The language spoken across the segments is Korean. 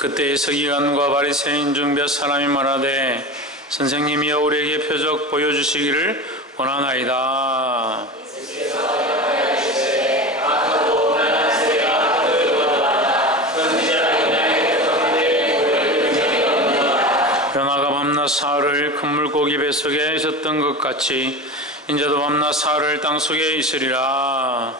그때 서기관과 바리새인 중 몇 사람이 말하되 선생님이여 우리에게 표적 보여주시기를 원하나이다. 변화가 밤낮 사흘을 큰 물고기 뱃속에 있었던 것 같이 인자도 밤낮 사흘을 땅속에 있으리라.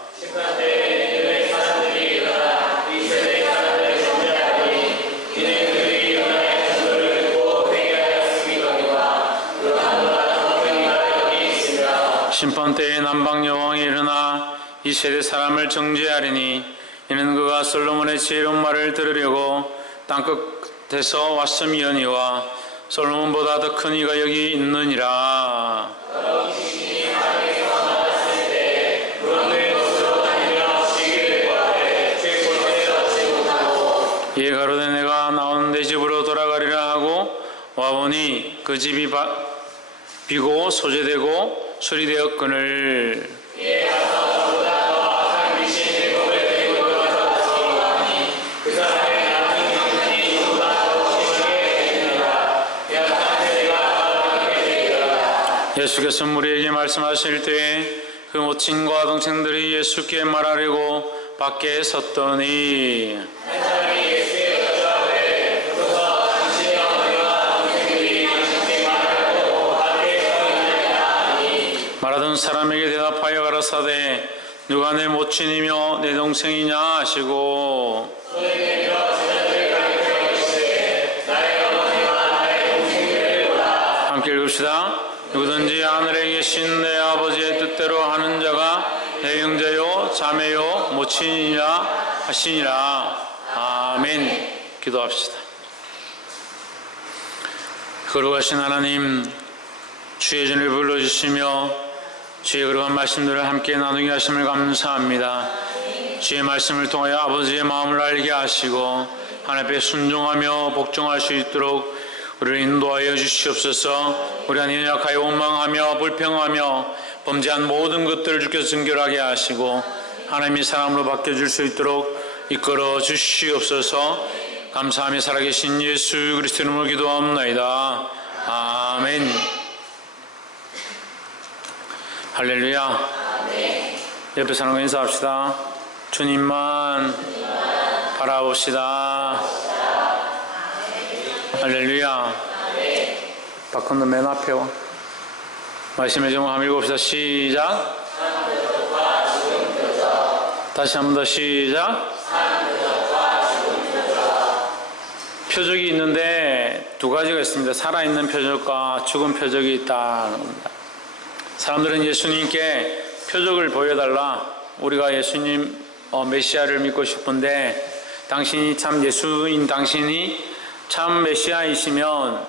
심판때에 남방여왕이 일어나 이 세대 사람을 정죄하리니 이는 그가 솔로몬의 지혜로운 말을 들으려고 땅끝에서 왔음이오니와 솔로몬보다 더 큰 이가 여기 있느니라. 이에 가로되 내가 나온 내 집으로 돌아가리라 하고 와보니 그 집이 비고 소재되고 수리되었거늘. 예수께서 무리에게 말씀하실 때에 그 모친과 동생들이 예수께 말하려고 밖에 섰더니 말하던 사람에게 대답하여 가라사대 누가 내 모친이며 내 동생이냐 하시고 함께 읽읍시다. 누구든지 하늘에 계신 내 아버지의 뜻대로 하는 자가 내 형제요 자매요 모친이라 하시니라. 아멘. 기도합시다. 거룩하신 하나님, 주의 전을 불러주시며 주의 거룩한 말씀들을 함께 나누게 하심을 감사합니다. 주의 말씀을 통하여 아버지의 마음을 알게 하시고 하나님 앞에 순종하며 복종할 수 있도록 우리를 인도하여 주시옵소서. 우리 안에 연약하여 원망하며 불평하며 범죄한 모든 것들을 주께서 정결하게 하시고 하나님의 사람으로 바뀌어줄 수 있도록 이끌어 주시옵소서. 감사하며 살아계신 예수 그리스도 이름으로 기도합나이다. 아멘. 할렐루야. 옆에 사람과 인사합시다. 주님만 바라봅시다. 할렐루야. 박헌도 맨 앞에 와. 말씀의 제목 한번 읽읍시다. 시작. 다시 한 번 더 시작. 표적이 있는데 두 가지가 있습니다. 살아있는 표적과 죽은 표적이 있다는 겁니다. 사람들은 예수님께 표적을 보여달라. 우리가 예수님 메시아를 믿고 싶은데 당신이 참 예수인 당신이 참 메시아이시면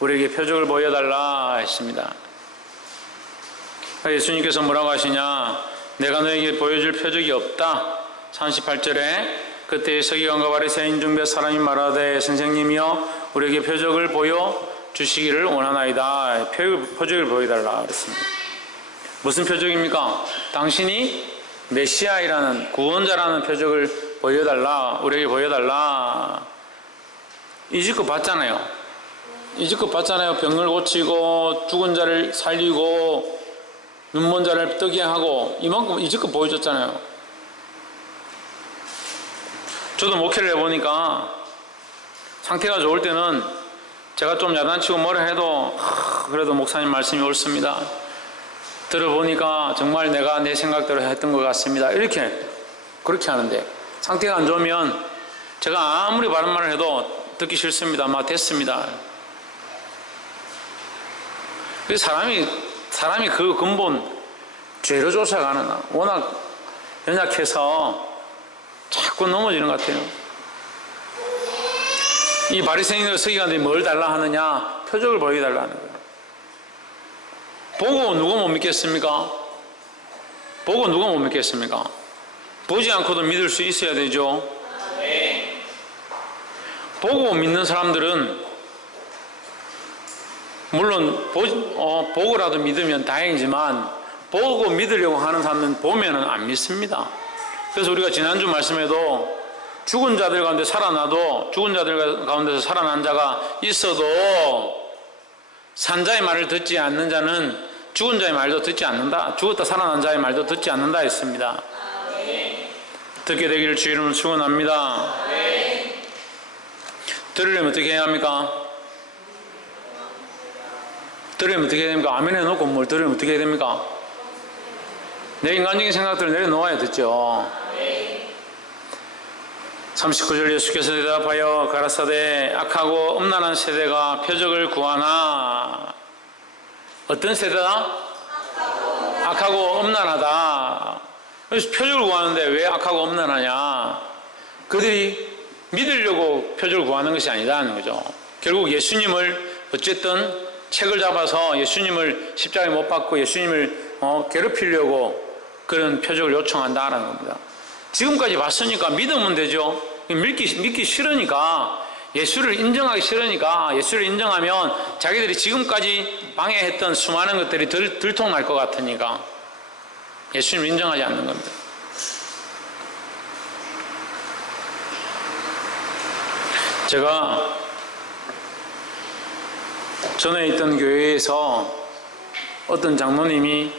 우리에게 표적을 보여달라 했습니다. 예수님께서 뭐라고 하시냐? 내가 너에게 보여줄 표적이 없다. 38절에 그때 서기관과 바리새인 중 몇 사람이 말하되 선생님이여 우리에게 표적을 보여주시기를 원하나이다. 표적을 보여달라 그랬습니다. 무슨 표적입니까? 당신이 메시아이라는 구원자라는 표적을 보여달라. 우리에게 보여달라. 이집트 봤잖아요. 이집트 봤잖아요. 병을 고치고 죽은 자를 살리고 눈먼 자를 뜨게 하고 이만큼 이집트 보여줬잖아요. 저도 목회를 해보니까 상태가 좋을 때는 제가 좀 야단치고 뭐라 해도 그래도 목사님 말씀이 옳습니다. 들어보니까 정말 내가 내 생각대로 했던 것 같습니다. 그렇게 하는데 상태가 안 좋으면 제가 아무리 바른 말을 해도 듣기 싫습니다. 됐습니다. 사람이 그 근본 죄로 쫓아가는 워낙 연약해서 자꾸 넘어지는 것 같아요. 이 바리새인과 서기관들이 뭘 달라 하느냐? 표적을 보여달라는 거예요. 보고 누가 못 믿겠습니까? 보고 누가 못 믿겠습니까? 보지 않고도 믿을 수 있어야 되죠. 보고 믿는 사람들은 물론 보고라도 믿으면 다행이지만 보고 믿으려고 하는 사람은 보면은 안 믿습니다. 그래서 우리가 지난주 말씀에도 죽은 자들 가운데 살아나도, 죽은 자들 가운데서 살아난 자가 있어도 산 자의 말을 듣지 않는 자는 죽은 자의 말도 듣지 않는다. 죽었다 살아난 자의 말도 듣지 않는다 했습니다. 듣게 되기를 주 이름으로 축원합니다. 들으려면 어떻게 해야 합니까? 들으려면 어떻게 해야 됩니까? 아멘 해놓고 뭘 들으려면 어떻게 해야 됩니까? 내 인간적인 생각들을 내려놓아야 듣죠. 39절 예수께서 대답하여 가라사대 악하고 음란한 세대가 표적을 구하나. 어떤 세대다? 악하고 음란하다. 그래서 표적을 구하는데 왜 악하고 음란하냐? 그들이 믿으려고 표적을 구하는 것이 아니다는 거죠. 결국 예수님을 어쨌든 책을 잡아서 예수님을 십자가에 못 박고 예수님을 괴롭히려고 그런 표적을 요청한다는 겁니다. 지금까지 봤으니까 믿으면 되죠. 믿기 싫으니까, 예수를 인정하기 싫으니까, 예수를 인정하면 자기들이 지금까지 방해했던 수많은 것들이 들통날 것 같으니까 예수님을 인정하지 않는 겁니다. 제가 전에 있던 교회에서 어떤 장로님이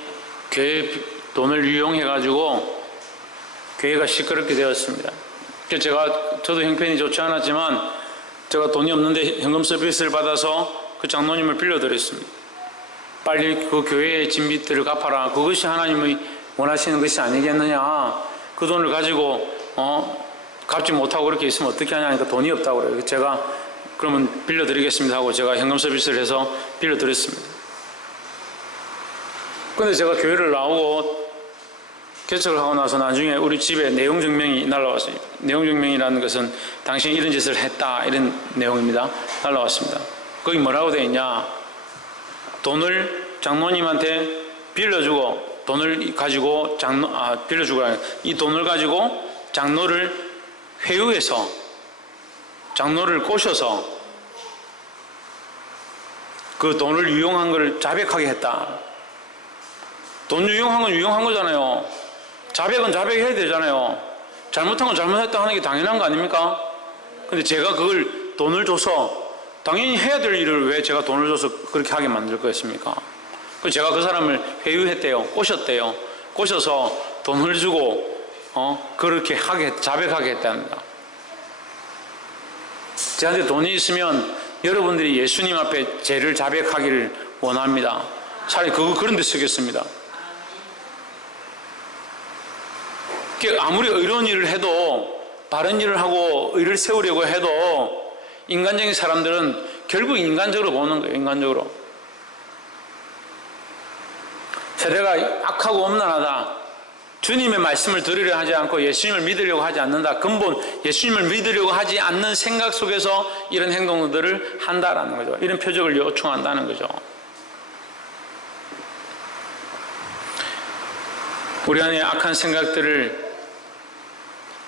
교회 돈을 유용해가지고 교회가 시끄럽게 되었습니다. 그래서 저도 형편이 좋지 않았지만 제가 돈이 없는데 현금 서비스를 받아서 그 장로님을 빌려드렸습니다. 빨리 그 교회의 진빚들을 갚아라. 그것이 하나님이 원하시는 것이 아니겠느냐. 그 돈을 가지고 갚지 못하고 그렇게 있으면 어떻게 하냐니까 돈이 없다고 그래요. 제가 그러면 빌려드리겠습니다 하고 제가 현금 서비스를 해서 빌려드렸습니다. 근데 제가 교회를 나오고 개척을 하고 나서 나중에 우리 집에 내용 증명이 날라왔어요. 내용 증명이라는 것은 당신이 이런 짓을 했다 이런 내용입니다. 날라왔습니다. 거기 뭐라고 되어 있냐? 돈을 장로님한테 빌려주고 돈을 가지고 빌려주고 이 돈을 가지고 장로를 회유해서 장로를 꼬셔서 그 돈을 유용한 걸 자백하게 했다. 돈 유용한 건 유용한 거잖아요. 자백은 자백해야 되잖아요. 잘못한 건 잘못했다 하는 게 당연한 거 아닙니까? 근데 제가 그걸 돈을 줘서 당연히 해야 될 일을 왜 제가 돈을 줘서 그렇게 하게 만들 거였습니까? 그래서 제가 그 사람을 회유했대요. 꼬셨대요. 꼬셔서 돈을 주고 그렇게 자백하게 했답니다. 저한테 돈이 있으면 여러분들이 예수님 앞에 죄를 자백하기를 원합니다. 차라리 그런 데 쓰겠습니다. 아무리 의로운 일을 해도, 바른 일을 하고 의를 세우려고 해도 인간적인 사람들은 결국 인간적으로 보는 거예요. 인간적으로. 세대가 악하고 음란하다. 주님의 말씀을 들으려 하지 않고 예수님을 믿으려고 하지 않는다. 근본 예수님을 믿으려고 하지 않는 생각 속에서 이런 행동들을 한다라는 거죠. 이런 표적을 요청한다는 거죠. 우리 안에 악한 생각들을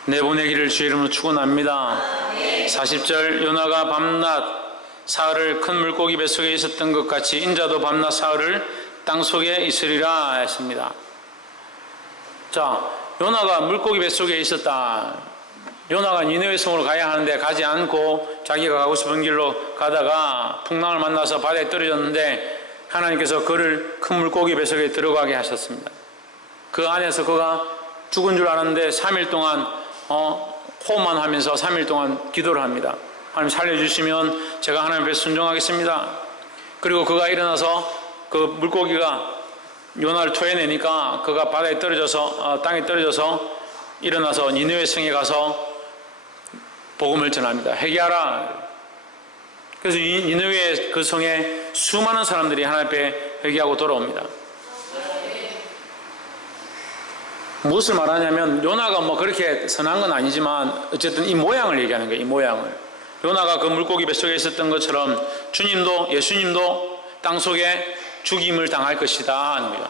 내보내기를 주 이름으로 축원합니다. 40절 요나가 밤낮 사흘을 큰 물고기 뱃속에 있었던 것 같이 인자도 밤낮 사흘을 땅속에 있으리라 했습니다. 자, 요나가 물고기 뱃속에 있었다. 요나가 니느웨 성으로 가야 하는데 가지 않고 자기가 가고 싶은 길로 가다가 풍랑을 만나서 바다에 떨어졌는데 하나님께서 그를 큰 물고기 뱃속에 들어가게 하셨습니다. 그 안에서 그가 죽은 줄 알았는데 3일 동안 호흡만 하면서 3일 동안 기도를 합니다. 하나님 살려주시면 제가 하나님 앞에 순종하겠습니다. 그리고 그가 일어나서 그 물고기가 요나를 토해내니까 그가 바다에 떨어져서 땅에 떨어져서 일어나서 니느웨 성에 가서 복음을 전합니다. 회개하라. 그래서 이 니느웨 그 성에 수많은 사람들이 하나님 앞에 회개하고 돌아옵니다. 무엇을 말하냐면 요나가 뭐 그렇게 선한 건 아니지만 어쨌든 이 모양을 얘기하는 거예요. 이 모양을. 요나가 그 물고기 뱃속에 있었던 것처럼 주님도 예수님도 땅속에 죽임을 당할 것이다 하는 거예요.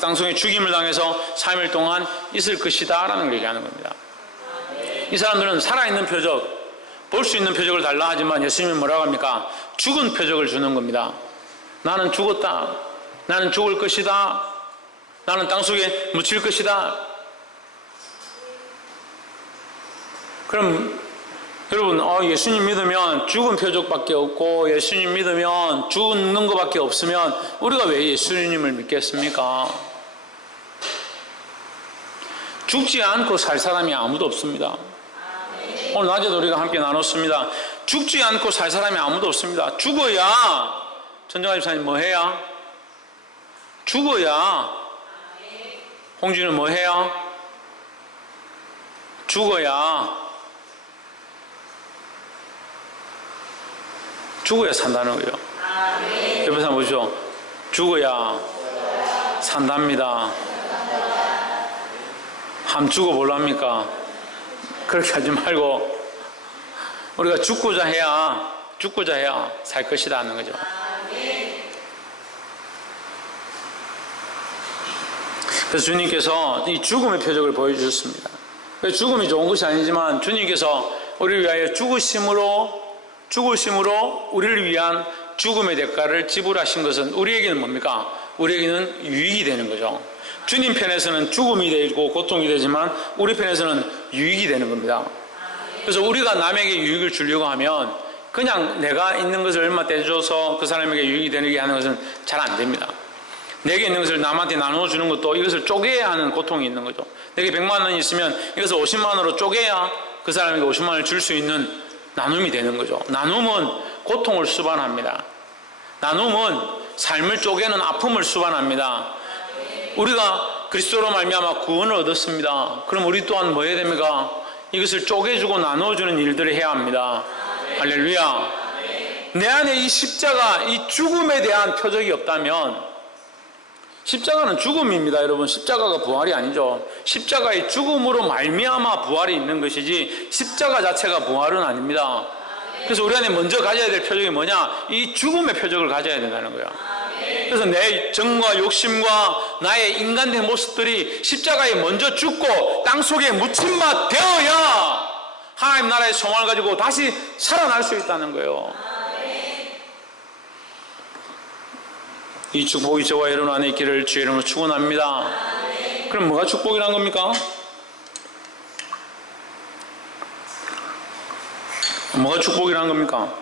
땅속에 죽임을 당해서 3일 동안 있을 것이다 라는 걸 얘기하는 겁니다. 이 사람들은 살아있는 표적, 볼 수 있는 표적을 달라 하지만 예수님은 뭐라고 합니까? 죽은 표적을 주는 겁니다. 나는 죽었다. 나는 죽을 것이다. 나는 땅속에 묻힐 것이다. 그럼 여러분, 예수님 믿으면 죽은 표적밖에 없고 예수님 믿으면 죽는 것밖에 없으면 우리가 왜 예수님을 믿겠습니까? 죽지 않고 살 사람이 아무도 없습니다. 오늘 낮에도 우리가 함께 나눴습니다. 죽지 않고 살 사람이 아무도 없습니다. 죽어야, 전정아 집사님 뭐 해야? 죽어야. 홍진은 뭐 해야? 죽어야. 죽어야 산다는 거예요. 옆에 사람 보시죠. 죽어야 산답니다. 함 죽어 볼랍니까? 그렇게 하지 말고 우리가 죽고자 해야 살 것이다 하는 거죠. 그래서 주님께서 이 죽음의 표적을 보여주셨습니다. 죽음이 좋은 것이 아니지만 주님께서 우리를 위하여 죽으심으로 우리를 위한 죽음의 대가를 지불하신 것은 우리에게는 뭡니까? 우리에게는 유익이 되는 거죠. 주님 편에서는 죽음이 되고 고통이 되지만 우리 편에서는 유익이 되는 겁니다. 그래서 우리가 남에게 유익을 주려고 하면 그냥 내가 있는 것을 얼마 떼줘서 그 사람에게 유익이 되게 하는 것은 잘 안 됩니다. 내게 있는 것을 남한테 나눠주는 것도 이것을 쪼개야 하는 고통이 있는 거죠. 내게 100만 원이 있으면 이것을 50만 원으로 쪼개야 그 사람에게 50만 원을 줄 수 있는 나눔이 되는 거죠. 나눔은 고통을 수반합니다. 나눔은 삶을 쪼개는 아픔을 수반합니다. 우리가 그리스도로 말미암아 구원을 얻었습니다. 그럼 우리 또한 뭐 해야 됩니까? 이것을 쪼개주고 나눠주는 일들을 해야 합니다. 할렐루야. 내 안에 이 십자가, 이 죽음에 대한 표적이 없다면, 십자가는 죽음입니다. 여러분, 십자가가 부활이 아니죠. 십자가의 죽음으로 말미암아 부활이 있는 것이지 십자가 자체가 부활은 아닙니다. 그래서 우리 안에 먼저 가져야 될 표적이 뭐냐? 이 죽음의 표적을 가져야 된다는 거예요. 그래서 내 정과 욕심과 나의 인간된 모습들이 십자가에 먼저 죽고 땅속에 묻힌 바 되어야 하나님 나라의 소망을 가지고 다시 살아날 수 있다는 거예요. 이 축복이 저와 여러분 안에 있기를 주의 이름으로 축원합니다. 그럼 뭐가 축복이란 겁니까? 뭐가 축복이란 겁니까?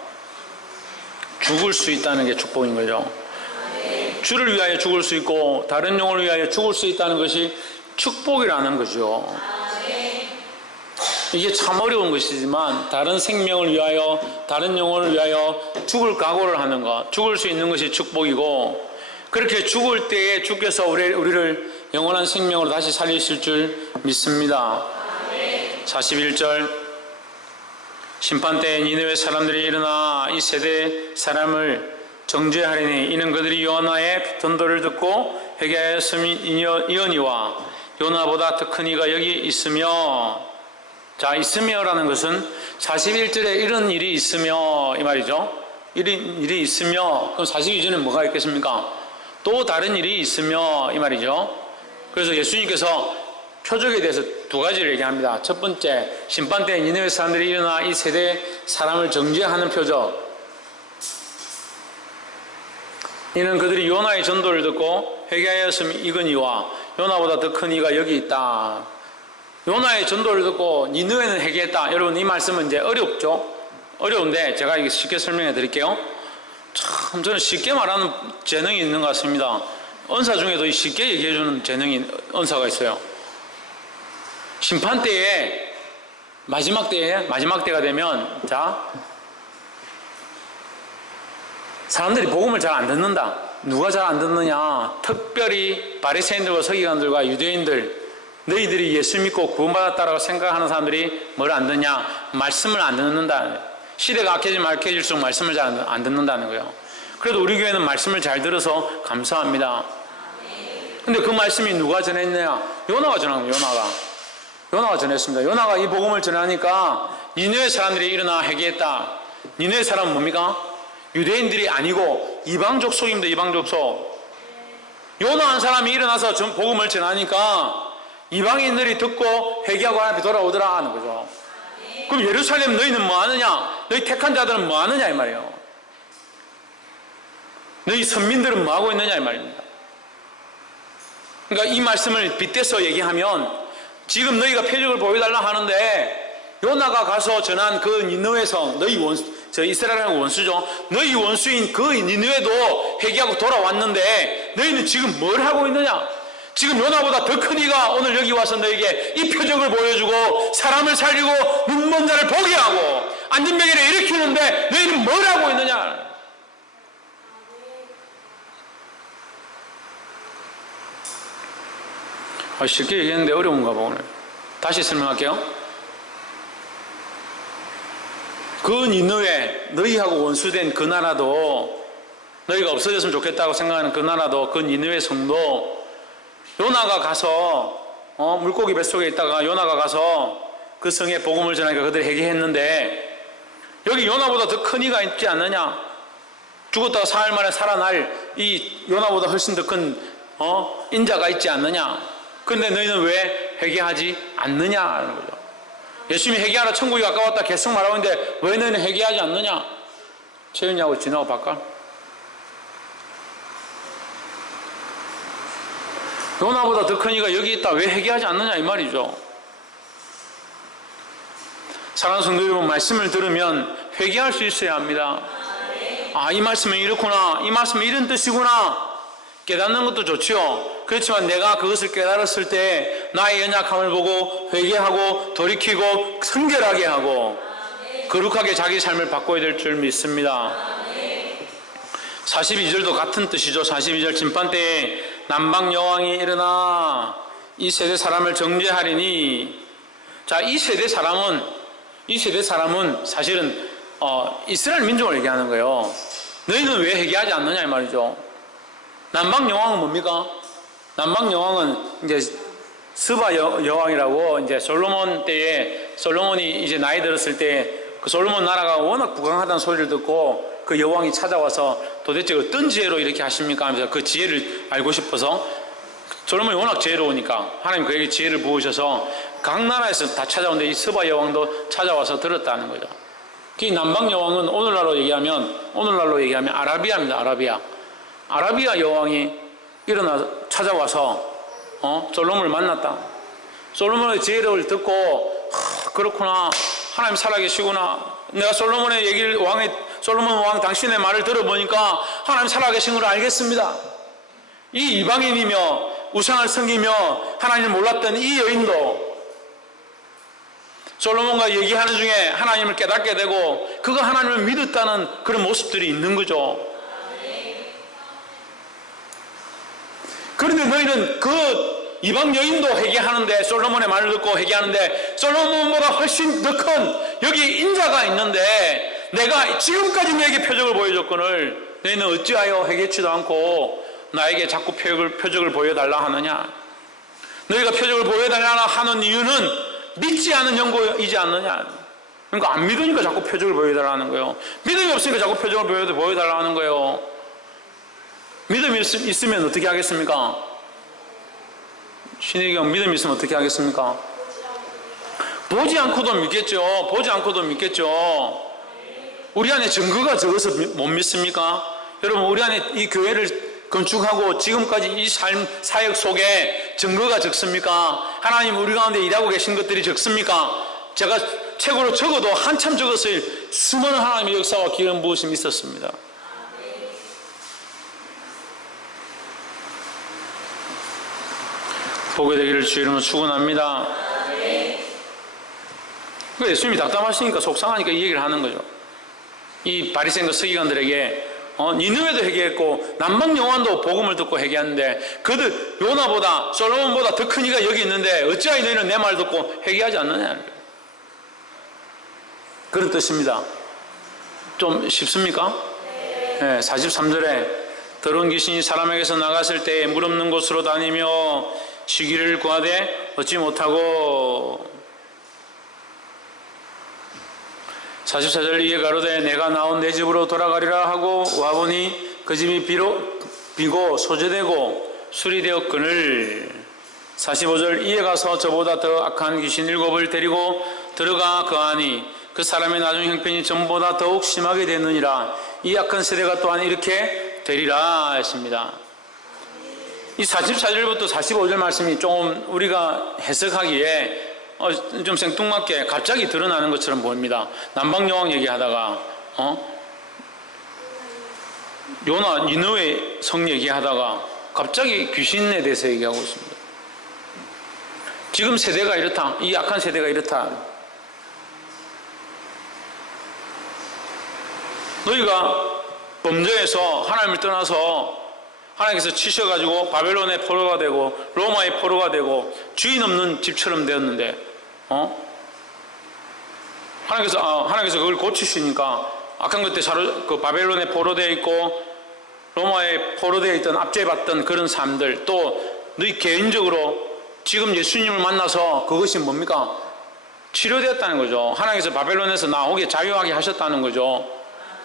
죽을 수 있다는 게 축복인 거죠. 주를 위하여 죽을 수 있고 다른 영혼을 위하여 죽을 수 있다는 것이 축복이라는 거죠. 이게 참 어려운 것이지만 다른 생명을 위하여 다른 영혼을 위하여 죽을 각오를 하는 것, 죽을 수 있는 것이 축복이고, 그렇게 죽을 때에 주께서 우리를 영원한 생명으로 다시 살리실 줄 믿습니다. 41절 심판 때에 니느웨 사람들이 일어나 이 세대 사람을 정죄하리니 이는 그들이 요나의 전도를 듣고 회개하였음이니와 요나보다 더 큰 이가 여기 있으며, 자, 있으며라는 것은 41절에 이런 일이 있으며 이 말이죠. 일이 있으며, 그럼 42절에 뭐가 있겠습니까? 또 다른 일이 있으며 이 말이죠. 그래서 예수님께서 표적에 대해서 두 가지를 얘기합니다. 첫 번째, 심판 때 니느웨 사람들이 일어나 이 세대 사람을 정죄하는 표적. 이는 그들이 요나의 전도를 듣고 회개하였음이 이거니와 요나보다 더 큰 이가 여기 있다. 요나의 전도를 듣고 니느웨는 회개했다. 여러분, 이 말씀은 이제 어렵죠? 어려운데 제가 이게 쉽게 설명해 드릴게요. 참 저는 쉽게 말하는 재능이 있는 것 같습니다. 은사 중에도 쉽게 얘기해 주는 은사가 있어요. 심판 때에 마지막 때가 되면, 자, 사람들이 복음을 잘 안 듣는다. 누가 잘 안 듣느냐? 특별히 바리새인들과 서기관들과 유대인들, 너희들이 예수 믿고 구원받았다라고 생각하는 사람들이 뭘 안 듣냐? 말씀을 안 듣는다. 시대가 악해질수록 말씀을 잘 안 듣는다는 거예요. 그래도 우리 교회는 말씀을 잘 들어서 감사합니다. 근데 그 말씀이 누가 전했느냐? 요나가 전한 거예요. 요나가 전했습니다. 요나가 이 복음을 전하니까 니느웨 사람들이 일어나 회개했다. 니느웨 사람은 뭡니까? 유대인들이 아니고 이방 족속입니다. 이방 족속. 요나 한 사람이 일어나서 복음을 전하니까 이방인들이 듣고 회개하고 하나님 앞에 돌아오더라 하는 거죠. 그럼 예루살렘 너희는 뭐 하느냐? 너희 택한 자들은 뭐 하느냐 이 말이에요. 너희 선민들은 뭐 하고 있느냐 이 말입니다. 그러니까 이 말씀을 빗대서 얘기하면 지금 너희가 표적을 보여달라 하는데 요나가 가서 전한 그 니느웨에서 너희 저 이스라엘의 원수죠. 너희 원수인 그 니느웨도 회개하고 돌아왔는데 너희는 지금 뭘 하고 있느냐? 지금 요나보다 더 큰 이가 오늘 여기 와서 너에게 이 표적을 보여주고 사람을 살리고 눈먼 자를 보게 하고 안진병이를 일으키는데 너희는 뭘 하고 있느냐? 쉽게 얘기했는데 어려운가 봐 오늘. 다시 설명할게요. 그 니느웨 너희하고 원수된 그 나라도 너희가 없어졌으면 좋겠다고 생각하는 그 나라도 그 니느웨 성도 요나가 가서 물고기 뱃속에 있다가 요나가 가서 그 성에 복음을 전하니까 그들이 회개했는데 여기 요나보다 더 큰 이가 있지 않느냐? 죽었다가 사흘 만에 살아날 이 요나보다 훨씬 더 큰 인자가 있지 않느냐? 근데 너희는 왜 회개하지 않느냐는 거죠. 예수님이 회개하라 천국이 가까웠다 계속 말하고 있는데 왜 너희는 회개하지 않느냐? 채윤이하고 지나고 바꿔. 요나보다 더 큰 이가 여기 있다 왜 회개하지 않느냐 이 말이죠. 사랑하는 성도 여러분, 말씀을 들으면 회개할 수 있어야 합니다. 아, 이 말씀은 이렇구나, 이 말씀은 이런 뜻이구나 깨닫는 것도 좋지요. 그렇지만 내가 그것을 깨달았을 때 나의 연약함을 보고 회개하고 돌이키고 성결하게 하고 거룩하게 자기 삶을 바꿔야 될 줄 믿습니다. 42절도 같은 뜻이죠. 42절 심판 때에 남방 여왕이 일어나 이 세대 사람을 정죄하리니. 자, 이 세대 사람은 사실은 이스라엘 민족을 얘기하는 거예요. 너희는 왜 회개하지 않느냐 이 말이죠. 남방 여왕은 뭡니까? 남방 여왕은 이제 스바 여왕이라고 이제 솔로몬 때에 솔로몬이 이제 나이 들었을 때 그 솔로몬 나라가 워낙 부강하다는 소리를 듣고 그 여왕이 찾아와서 도대체 어떤 지혜로 이렇게 하십니까 하면서 그 지혜를 알고 싶어서 솔로몬이 워낙 지혜로우니까 하나님 그에게 지혜를 부으셔서 각 나라에서 다 찾아오는데 이 스바 여왕도 찾아와서 들었다는 거죠. 그 남방 여왕은 오늘날로 얘기하면 아라비아입니다. 아라비아 여왕이 일어나 찾아와서 솔로몬을 만났다. 솔로몬의 지혜를 듣고 그렇구나, 하나님 살아계시구나. 내가 솔로몬의 얘기를 솔로몬 왕 당신의 말을 들어보니까 하나님 살아계신 걸 알겠습니다. 이 이방인이며 우상을 섬기며 하나님을 몰랐던 이 여인도 솔로몬과 얘기하는 중에 하나님을 깨닫게 되고 그가 하나님을 믿었다는 그런 모습들이 있는 거죠. 그런데 너희는 그 이방 여인도 회개하는데 솔로몬의 말을 듣고 회개하는데 솔로몬보다 훨씬 더 큰 여기 인자가 있는데 내가 지금까지 너에게 표적을 보여줬거늘 너희는 어찌하여 회개치도 않고 나에게 자꾸 표적을 보여달라 하느냐? 너희가 표적을 보여달라 하는 이유는 믿지 않은 연고이지 않느냐? 그러니까 안 믿으니까 자꾸 표적을 보여달라는 거예요. 믿음이 없으니까 자꾸 표적을 보여달라는 거예요. 믿음이 있으면 어떻게 하겠습니까? 신의경 믿음이 있으면 어떻게 하겠습니까? 보지 않고도 믿겠죠. 우리 안에 증거가 적어서 못 믿습니까? 여러분, 우리 안에 이 교회를 건축하고 지금까지 이 사역 속에 증거가 적습니까? 하나님 우리 가운데 일하고 계신 것들이 적습니까? 제가 책으로 적어도 한참 적었을 수많은 하나님의 역사와 기름 부으심이 있었습니다. 보게 되기를 주 이름으로 축원합니다. 예수님이 답답하시니까 속상하니까 이 얘기를 하는 거죠. 이 바리새인과 서기관들에게 니느웨도 회개했고 남방 여왕도 복음을 듣고 회개하는데 그들 요나보다 솔로몬보다 더 큰 이가 여기 있는데 어찌하여 너희는 내 말 듣고 회개하지 않느냐, 그런 뜻입니다. 좀 쉽습니까? 네, 43절에 더러운 귀신이 사람에게서 나갔을 때에 물 없는 곳으로 다니며 쉬기를 구하되 얻지 못하고. 44절 이에 가로되 내가 나온 내 집으로 돌아가리라 하고 와보니 그 집이 비고 소재되고 수리되었거늘. 45절 이에 가서 저보다 더 악한 귀신 7을 데리고 들어가 거하니 그 사람의 나중 형편이 전보다 더욱 심하게 됐느니라. 이 악한 세대가 또한 이렇게 되리라 했습니다. 이 44절부터 45절 말씀이 좀 우리가 해석하기에 좀 생뚱맞게 갑자기 드러나는 것처럼 보입니다. 남방여왕 얘기하다가 요나 니느웨 성 얘기하다가 갑자기 귀신에 대해서 얘기하고 있습니다. 지금 세대가 이렇다. 이 악한 세대가 이렇다. 너희가 범죄에서 하나님을 떠나서 하나님께서 치셔가지고 바벨론의 포로가 되고 로마의 포로가 되고 주인 없는 집처럼 되었는데 하나님께서 그걸 고치시니까 악한 것들 그 바벨론의 포로되어 있고 로마의 포로되어 있던 압제받던 그런 삶들, 또 너희 개인적으로 지금 예수님을 만나서 그것이 뭡니까? 치료되었다는 거죠. 하나님께서 바벨론에서 나오게 자유하게 하셨다는 거죠.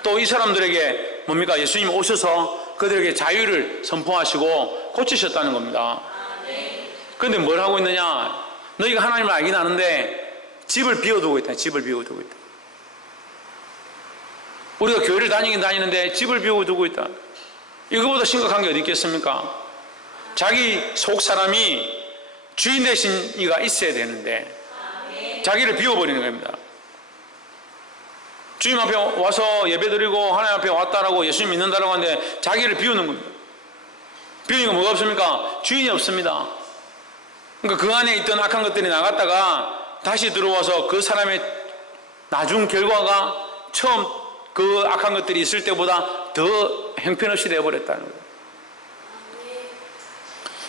또 이 사람들에게 뭡니까? 예수님 오셔서 그들에게 자유를 선포하시고 고치셨다는 겁니다. 그런데 뭘 하고 있느냐? 너희가 하나님을 알긴 아는데 집을 비워두고 있다. 집을 비워두고 있다. 우리가 교회를 다니긴 다니는데 집을 비워두고 있다. 이거보다 심각한 게 어디 있겠습니까? 자기 속 사람이 주인 되신 이가 있어야 되는데 자기를 비워버리는 겁니다. 주님 앞에 와서 예배드리고 하나님 앞에 왔다라고 예수님 믿는다라고 하는데 자기를 비우는 겁니다. 비우니까 뭐가 없습니까? 주인이 없습니다. 그러니까 그 안에 있던 악한 것들이 나갔다가 다시 들어와서 그 사람의 나중 결과가 처음 그 악한 것들이 있을 때보다 더 형편없이 되어버렸다는 거예요.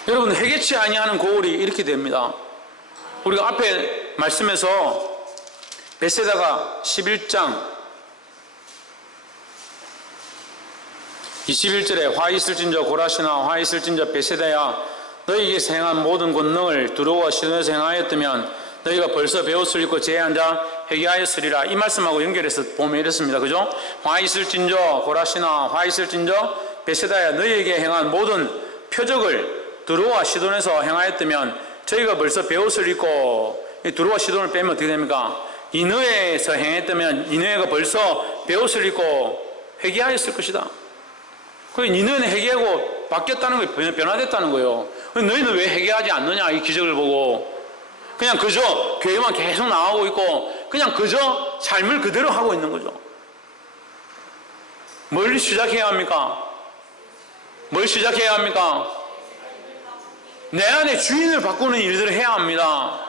여러분, 회개치 아니하는 고울이 이렇게 됩니다. 우리가 앞에 말씀에서 베세다가 11장 21절에 화 있을진저 고라시나 화 있을진저 베세다야 너희에게 행한 모든 권능을 두로와 시돈에서 행하였다면 너희가 벌써 배옷을 입고 제에 앉아 회개하였으리라. 이 말씀하고 연결해서 보면 이렇습니다. 그죠? 화 있을진저 고라시나 화 있을진저 베세다야 너희에게 행한 모든 표적을 두로와 시돈에서 행하였다면 저희가 벌써 배옷을 입고, 두로와 시돈을 빼면 어떻게 됩니까? 니느웨에서 행했다면 니느웨가 벌써 배옷을 입고 회개하였을 것이다. 니느웨는 회개하고 바뀌었다는 거예요. 변화됐다는 거예요. 너희는 왜 회개하지 않느냐, 이 기적을 보고. 그냥 그저 교회만 계속 나오고 있고 그냥 그저 삶을 그대로 하고 있는 거죠. 뭘 시작해야 합니까? 뭘 시작해야 합니까? 내 안에 주인을 바꾸는 일들을 해야 합니다.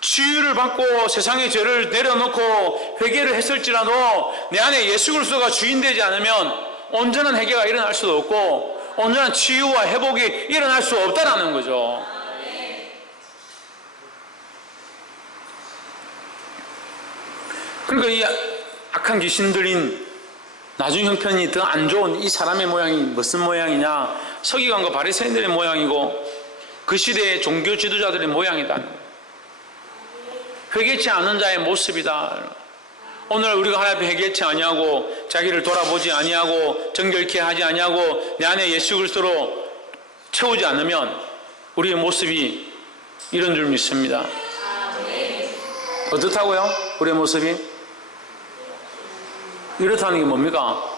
치유를 받고 세상의 죄를 내려놓고 회개를 했을지라도 내 안에 예수 그리스도가 주인 되지 않으면 온전한 회개가 일어날 수도 없고 온전한 치유와 회복이 일어날 수 없다는 거죠. 그러니까 이 악한 귀신들인 나중 형편이 더 안 좋은 이 사람의 모양이 무슨 모양이냐? 서기관과 바리새인들의 모양이고 그 시대의 종교 지도자들의 모양이다. 회개치 않은 자의 모습이다. 오늘 우리가 하나님 앞에 회개치 아니하고 자기를 돌아보지 아니하고 정결케 하지 아니하고 내 안에 예수 그리스도로 채우지 않으면 우리의 모습이 이런 줄 믿습니다. 어떻다고요? 우리의 모습이? 이렇다는 게 뭡니까?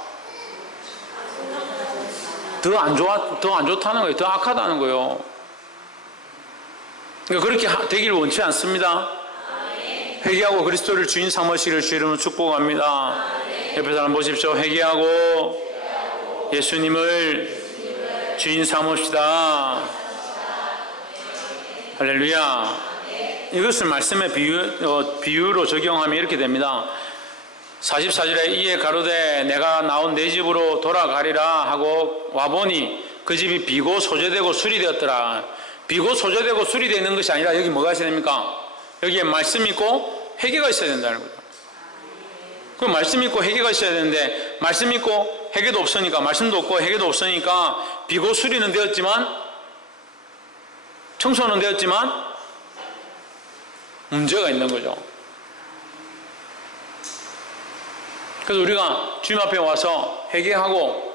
더 안 좋다는 거예요. 더 악하다는 거예요. 그러니까 그렇게 되기를 원치 않습니다. 회개하고 그리스도를 주인 삼으시기를 주 이름으로 축복합니다. 옆에 사람 보십시오. 회개하고 예수님을 주인 삼읍시다. 할렐루야. 이것을 말씀의 비유로 적용하면 이렇게 됩니다. 44절에 이에 가로되 내가 나온 내 집으로 돌아가리라 하고 와보니 그 집이 비고 소재되고 수리되었더라. 비고 소재되고 수리되는 것이 아니라 여기 뭐가 있어야 됩니까? 여기에 말씀 있고 회개가 있어야 된다는 거죠. 그 말씀 있고 회개가 있어야 되는데 말씀 있고 회개도 없으니까, 말씀도 없고 회개도 없으니까 비고 수리는 되었지만, 청소는 되었지만 문제가 있는 거죠. 그래서 우리가 주님 앞에 와서 회개하고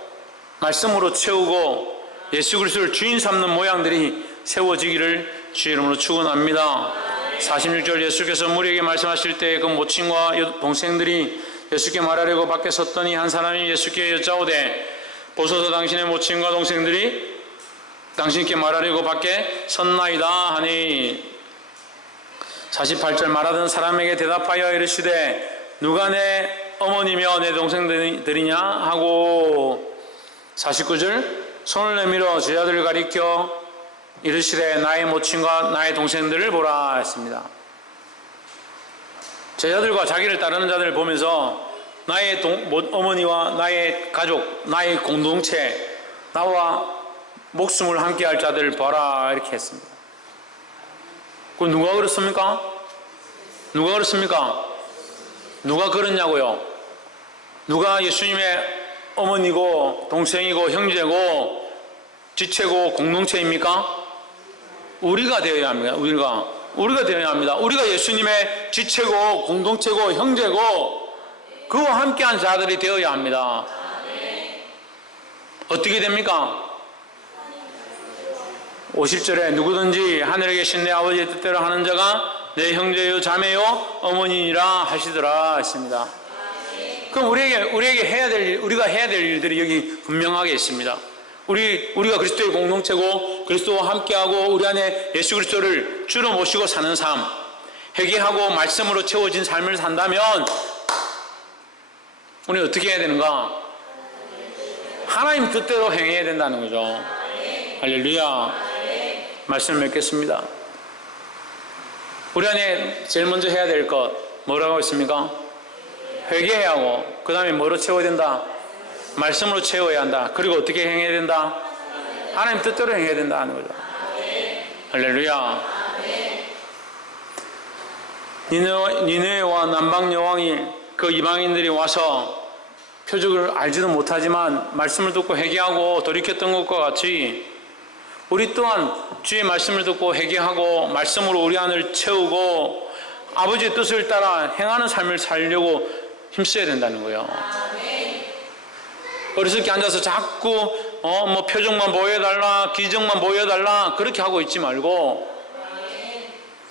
말씀으로 채우고 예수 그리스도를 주인 삼는 모양들이 세워지기를 주 이름으로 축원합니다. 46절 예수께서 무리에게 말씀하실 때 그 모친과 동생들이 예수께 말하려고 밖에 섰더니 한 사람이 예수께 여짜오되 보소서 당신의 모친과 동생들이 당신께 말하려고 밖에 섰나이다 하니, 48절 말하던 사람에게 대답하여 이르시되 누가 내 어머니며 내 동생들이냐 하고 49절 손을 내밀어 제자들을 가리켜 이르시되 나의 모친과 나의 동생들을 보라 했습니다. 제자들과 자기를 따르는 자들을 보면서 나의 어머니와 나의 가족, 나의 공동체, 나와 목숨을 함께할 자들을 봐라 이렇게 했습니다. 그럼 누가 그렇습니까? 누가 그렇습니까? 누가 그렇냐고요? 누가 예수님의 어머니고 동생이고 형제고 지체고 공동체입니까? 우리가 되어야 합니다. 우리가 되어야 합니다. 우리가 예수님의 지체고 공동체고 형제고 그와 함께한 자들이 되어야 합니다. 어떻게 됩니까? 50절에 누구든지 하늘에 계신 내 아버지의 뜻대로 하는 자가 내 형제요 자매요 어머니니라 하시더라 했습니다. 그럼 우리에게 해야 될 일, 우리가 해야 될 일들이 여기 분명하게 있습니다. 우리가 그리스도의 공동체고 그리스도와 함께하고 우리 안에 예수 그리스도를 주로 모시고 사는 삶, 회개하고 말씀으로 채워진 삶을 산다면 우리는 어떻게 해야 되는가? 하나님 뜻대로 행해야 된다는 거죠. 할렐루야. 말씀을 맺겠습니다. 우리 안에 제일 먼저 해야 될 것 뭐라고 했습니까? 회개해야 하고 그 다음에 뭐로 채워야 된다? 말씀으로 채워야 한다. 그리고 어떻게 행해야 된다? 하나님 뜻대로 행해야 된다 하는 거죠. 할렐루야. 니느웨와 남방 여왕이 그 이방인들이 와서 표적을 알지도 못하지만 말씀을 듣고 회개하고 돌이켰던 것과 같이 우리 또한 주의 말씀을 듣고 회개하고 말씀으로 우리 안을 채우고 아버지의 뜻을 따라 행하는 삶을 살려고 힘써야 된다는 거예요. 어리석게 앉아서 자꾸 표정만 보여달라, 기적만 보여달라 그렇게 하고 있지 말고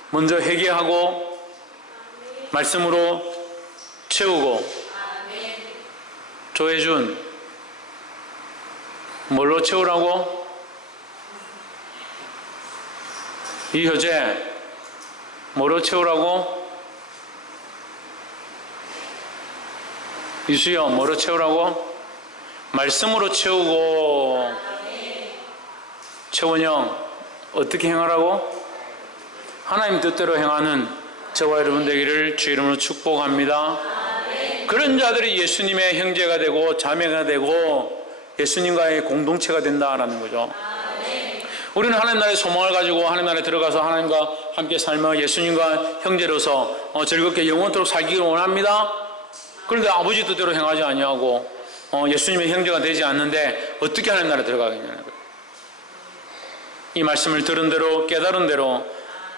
먼저 회개하고 말씀으로 채우고 조혜준 뭘로 채우라고? 이효재 뭐로 채우라고? 이수연 뭐로 채우라고? 말씀으로 채우고. 최원영 어떻게 행하라고? 하나님 뜻대로 행하는 저와 여러분 되기를 주 이름으로 축복합니다. 그런 자들이 예수님의 형제가 되고 자매가 되고 예수님과의 공동체가 된다라는 거죠. 우리는 하나님 나라의 소망을 가지고 하나님 나라에 들어가서 하나님과 함께 살며 예수님과 형제로서 즐겁게 영원토록 살기를 원합니다. 그런데 아버지 뜻대로 행하지 아니하고 예수님의 형제가 되지 않는데 어떻게 하나님 나라에 들어가겠냐는 거예요. 이 말씀을 들은 대로 깨달은 대로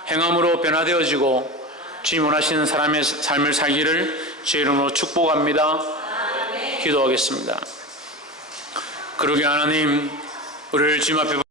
행함으로 변화되어지고 주님 원하시는 사람의 삶을 살기를 주의 이름으로 축복합니다. 기도하겠습니다. 그러게 하나님 우리를 주님 앞에